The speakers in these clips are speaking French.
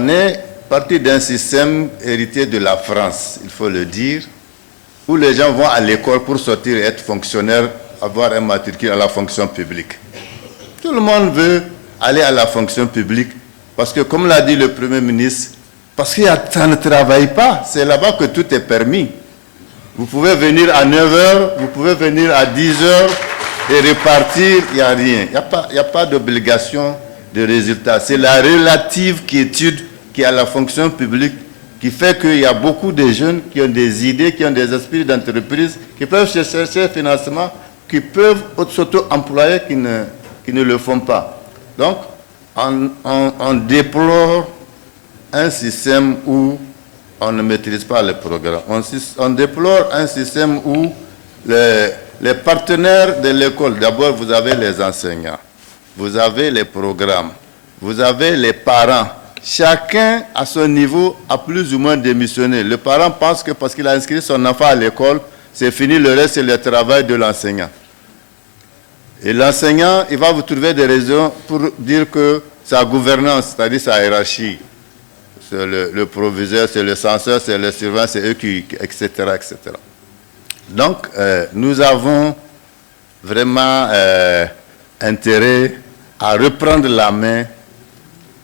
On est parti d'un système hérité de la France, il faut le dire, où les gens vont à l'école pour sortir et être fonctionnaires, avoir un matricule à la fonction publique. Tout le monde veut aller à la fonction publique parce que, comme l'a dit le Premier ministre, parce que ça ne travaille pas, c'est là-bas que tout est permis. Vous pouvez venir à 9h, vous pouvez venir à 10h et repartir, il n'y a rien. Il n'y a pas d'obligation de résultat. C'est la relative quiétude qui est à la fonction publique qui fait qu'il y a beaucoup de jeunes qui ont des idées, qui ont des esprits d'entreprise, qui peuvent chercher un financement, qui peuvent s'auto-employer, qui ne le font pas. Donc, on déplore un système où on ne maîtrise pas les programmes. On déplore un système où les partenaires de l'école, d'abord vous avez les enseignants, vous avez les programmes, vous avez les parents. Chacun, à son niveau, a plus ou moins démissionné. Le parent pense que parce qu'il a inscrit son enfant à l'école, c'est fini, le reste, c'est le travail de l'enseignant. Et l'enseignant, il va vous trouver des raisons pour dire que sa gouvernance, c'est-à-dire sa hiérarchie, c'est le proviseur, c'est le censeur, c'est le surveillant, c'est eux qui, etc., etc. Donc, nous avons vraiment intérêt à reprendre la main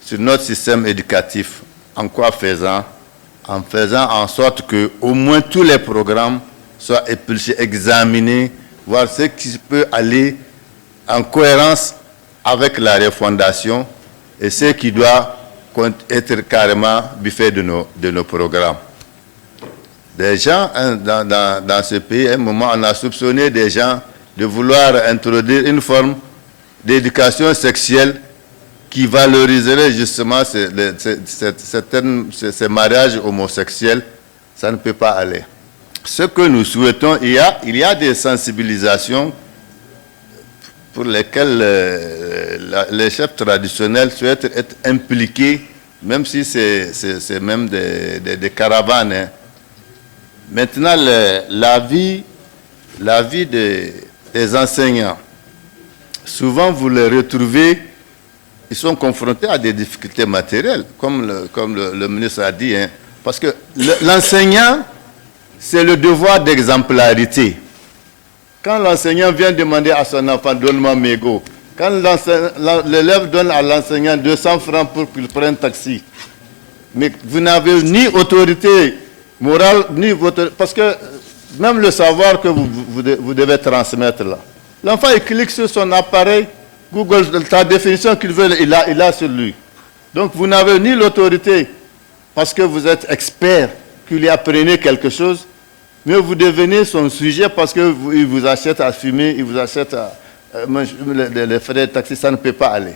sur notre système éducatif. En quoi faisant? En faisant en sorte que au moins tous les programmes soient épluchés, examinés, voir ce qui peut aller en cohérence avec la refondation et ce qui doit être carrément buffé de nos programmes. Des gens, dans ce pays, à un moment, on a soupçonné des gens de vouloir introduire une forme d'éducation sexuelle qui valoriserait justement ces mariages homosexuels. Ça ne peut pas aller. Ce que nous souhaitons, il y a des sensibilisations pour lesquelles les chefs traditionnels souhaitent être impliqués, même si c'est même des caravanes. Hein. Maintenant, la vie des enseignants, souvent vous les retrouvez, ils sont confrontés à des difficultés matérielles, comme le ministre a dit, hein, parce que l'enseignant, c'est le devoir d'exemplarité. Quand l'enseignant vient demander à son enfant, donne-moi mégot, quand l'élève donne à l'enseignant 200 francs pour qu'il prenne un taxi, mais vous n'avez ni autorité morale, ni votre... Parce que même le savoir que vous devez transmettre là, l'enfant, il clique sur son appareil, Google, la définition qu'il veut, il a sur lui. Donc, vous n'avez ni l'autorité, parce que vous êtes expert, que lui apprenez quelque chose, mais vous devenez son sujet parce qu'il vous achète à fumer, il vous achète les frais de taxi, ça ne peut pas aller.